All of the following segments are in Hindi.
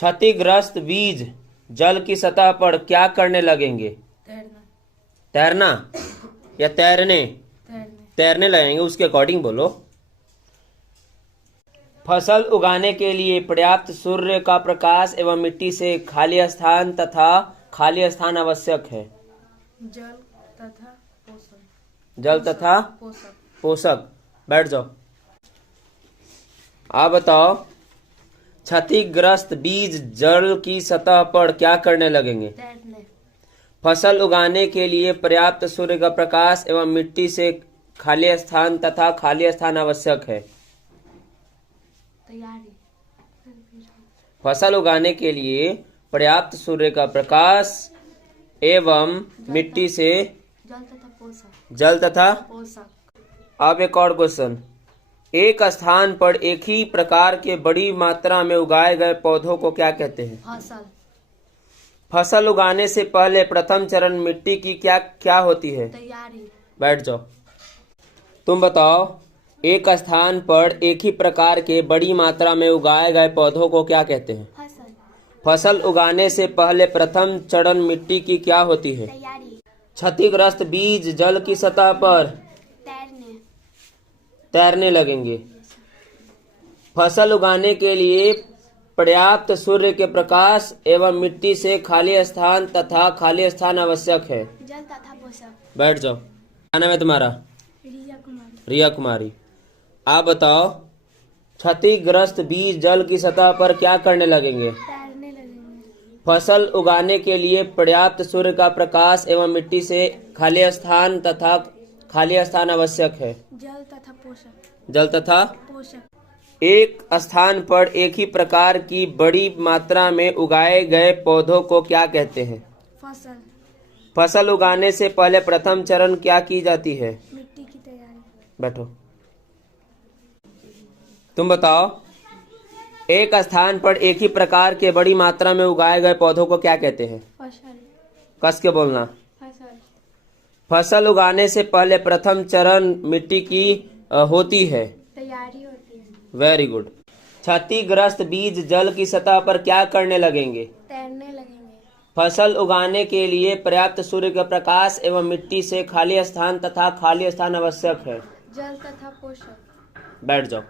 क्षतिग्रस्त बीज जल की सतह पर क्या करने लगेंगे? तैरना या तैरने? तैरने लगेंगे। उसके अकॉर्डिंग बोलो। फसल उगाने के लिए पर्याप्त सूर्य का प्रकाश एवं मिट्टी से खाली स्थान तथा खाली स्थान आवश्यक है। जल तथा पोषक। जल तथा पोषक। बैठ जाओ। आप बताओ, क्षतिग्रस्त बीज जल की सतह पर क्या करने लगेंगे? तैरने। फसल उगाने के लिए पर्याप्त सूर्य का प्रकाश एवं मिट्टी से खाली स्थान तथा खाली स्थान आवश्यक है। तैयारी। फसल उगाने के लिए पर्याप्त सूर्य का प्रकाश एवं मिट्टी से जल तथा पोषक। अब एक और क्वेश्चन। एक स्थान पर एक ही प्रकार के बड़ी मात्रा में उगाए गए पौधों को क्या कहते हैं? फसल। फसल उगाने से पहले प्रथम चरण मिट्टी की क्या क्या होती है? तैयारी। बैठ जाओ। तुम बताओ, एक स्थान पर एक ही प्रकार के बड़ी मात्रा में उगाए गए पौधों को क्या कहते हैं? फसल। फसल उगाने से पहले प्रथम चरण मिट्टी की क्या होती है? तैयारी। क्षतिग्रस्त बीज जल की सतह पर तैरने लगेंगे। फसल उगाने के लिए पर्याप्त सूर्य के प्रकाश एवं मिट्टी से खाली स्थान तथा खाली स्थान आवश्यक है। जल तथा पोषक। बैठ जाओ। क्या नाम है तुम्हारा? रिया कुमारी। रिया कुमारी। आप बताओ, क्षतिग्रस्त बीज जल की सतह पर क्या करने लगेंगे? तैरने लगेंगे। फसल उगाने के लिए पर्याप्त सूर्य का प्रकाश एवं मिट्टी से खाली स्थान तथा खाली स्थान आवश्यक है। जल तथा पोषक। जल तथा पोषक। एक स्थान पर एक ही प्रकार की बड़ी मात्रा में उगाए गए पौधों को क्या कहते हैं? फसल। फसल उगाने से पहले प्रथम चरण क्या की जाती है? मिट्टी की तैयारी। बैठो। तुम बताओ, एक स्थान पर एक ही प्रकार के बड़ी मात्रा में उगाए गए पौधों को क्या कहते हैं? फसल। कस के बोलना। फसल। फसल उगाने से पहले प्रथम चरण मिट्टी की होती है। तैयारी होती है। Very good. क्षतिग्रस्त बीज जल की सतह पर क्या करने लगेंगे? तैरने लगेंगे। फसल उगाने के लिए पर्याप्त सूर्य का प्रकाश एवं मिट्टी से खाली स्थान तथा खाली स्थान आवश्यक है। जल तथा पोषक। बैठ जाओ।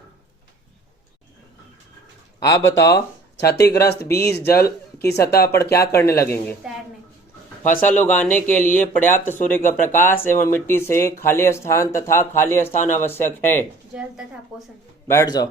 आप बताओ, क्षतिग्रस्त बीज जल की सतह पर क्या करने लगेंगे? तैरने। फसल उगाने के लिए पर्याप्त सूर्य का प्रकाश एवं मिट्टी से खाली स्थान तथा खाली स्थान आवश्यक है। जल तथा पोषण। बैठ जाओ।